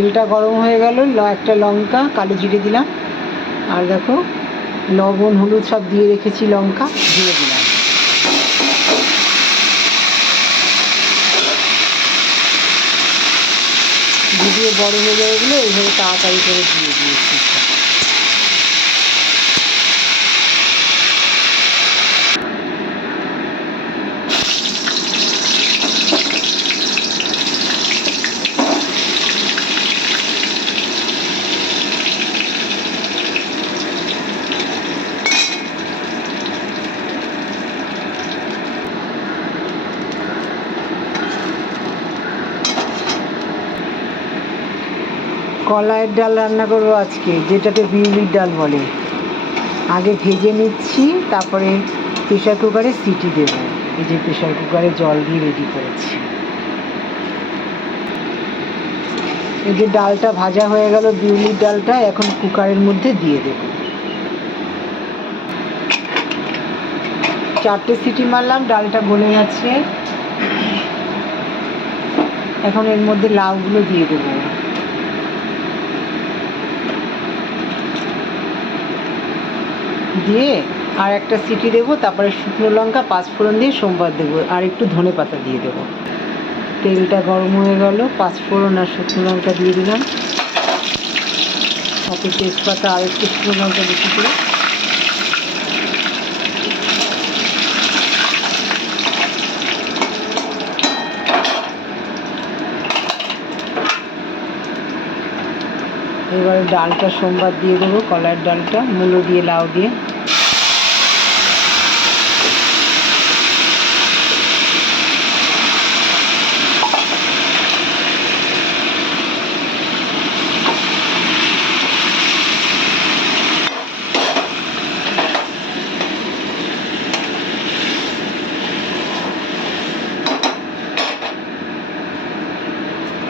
তেলটা গরম হয়ে গেল, একটা লঙ্কা, কালো জিরে দিলাম, আর দেখো লবণ হলুদ সব দিয়ে রেখেছি, লঙ্কা দিয়ে দিলাম। ভিডিও বড় হয়ে যাবে বলে এইভাবে তাড়াতাড়ি করে দিয়ে দিয়েছি। কলাইয়ের ডাল রান্না করবো আজকে, যেটাকে বিউলির ডাল বলে। আগে ভেজে নিচ্ছি, তারপরে প্রেশার কুকারে সিটি দেবো। এই যে প্রেশার কুকারে জল দিয়ে রেডি করেছি। এই যে ডালটা ভাজা হয়ে গেল, বিউলির ডালটা এখন কুকারের মধ্যে দিয়ে দেব। 4টে সিটি মারলাম, ডালটা গলে গেছে। এখন এর মধ্যে লাউগুলো দিয়ে দেবো। দিয়ে আর একটা সিটি দেবো, তারপরে শুকনো লঙ্কা পাঁচফোড়ন দিয়ে সোমবার দেবো, আর একটু ধনে পাতা দিয়ে দেবো। তেলটা গরম হয়ে গেল, পাঁচফোড়ন আর শুকনো লঙ্কা দিয়ে দিলাম, সাথে তেজপাতা আর একটু শুকনো লঙ্কা বেশি করে। এবারে ডালটা সোমবার দিয়ে দেবো, কলাইয়ের ডালটা, মূলো দিয়ে লাউ দিয়ে।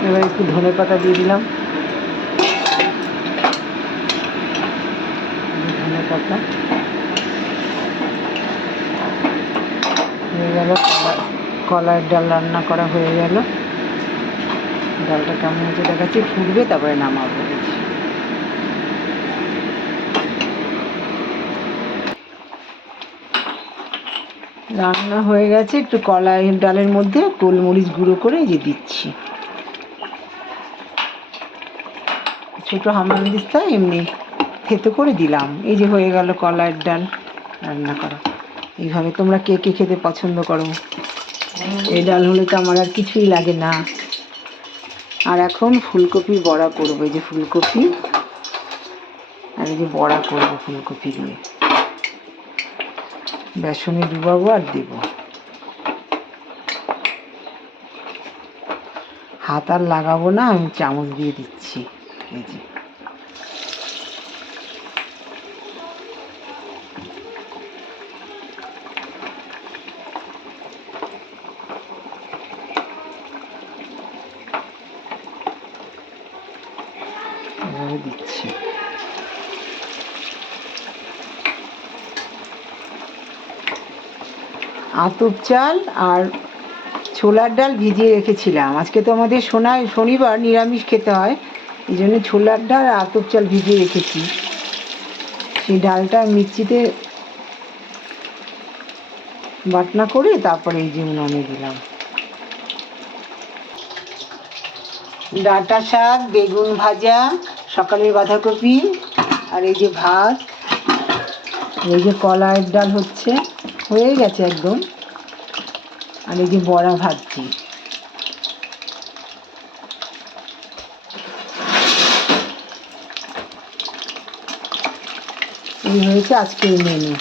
এবার একটু ধনে পাতা দিয়ে দিলাম, ধনে পাতা হয়ে গেল। কলাইয়ের ডাল রান্না করা হয়ে গেল। ডালটা কেমন হচ্ছে দেখাচ্ছি, ফুটবে তারপরে নামাবো। রান্না হয়ে গেছে। একটু কলাইয়ের ডালের মধ্যে গোলমরিচ গুঁড়ো করে এই যে দিচ্ছি, ছোটো হামানদিস্তা এমনি থেতো করে দিলাম। এই যে হয়ে গেল কলাইয়ের ডাল রান্না করা। এইভাবে তোমরা কে কে খেতে পছন্দ করো? এই ডাল হলে তো আমার আর কিছুই লাগে না। আর এখন ফুলকপির বড়া করবো। এই যে ফুলকপি, আর এই যে বড়া করবো ফুলকপি দিয়ে, বেসনে ডুবাবো আর দেবো। হাত আর লাগাবো না, আমি চামচ দিয়ে দিচ্ছি। এই যে দিচ্ছি। আতপ চাল আর ছোলার ডাল ভিজিয়ে রেখেছিলাম। আজকে তো আমাদের শনিবার নিরামিষ খেতে হয়, এই জন্য ছোলার ডাল আর আতপ চাল ভিজিয়ে রেখেছি। সেই ডালটা মিক্সিতে বাটনা করে তারপরে এই যে উনুনে দিলাম। ডাঁটা শাক, বেগুন ভাজা, সকালের বাঁধাকপি, আর এই যে ভাত, এই যে কলাইয়ের ডাল হচ্ছে, হয়ে গেছে একদম। আর এই যে বড়া ভাজছি। এই হয়েছে আজকের মেনু।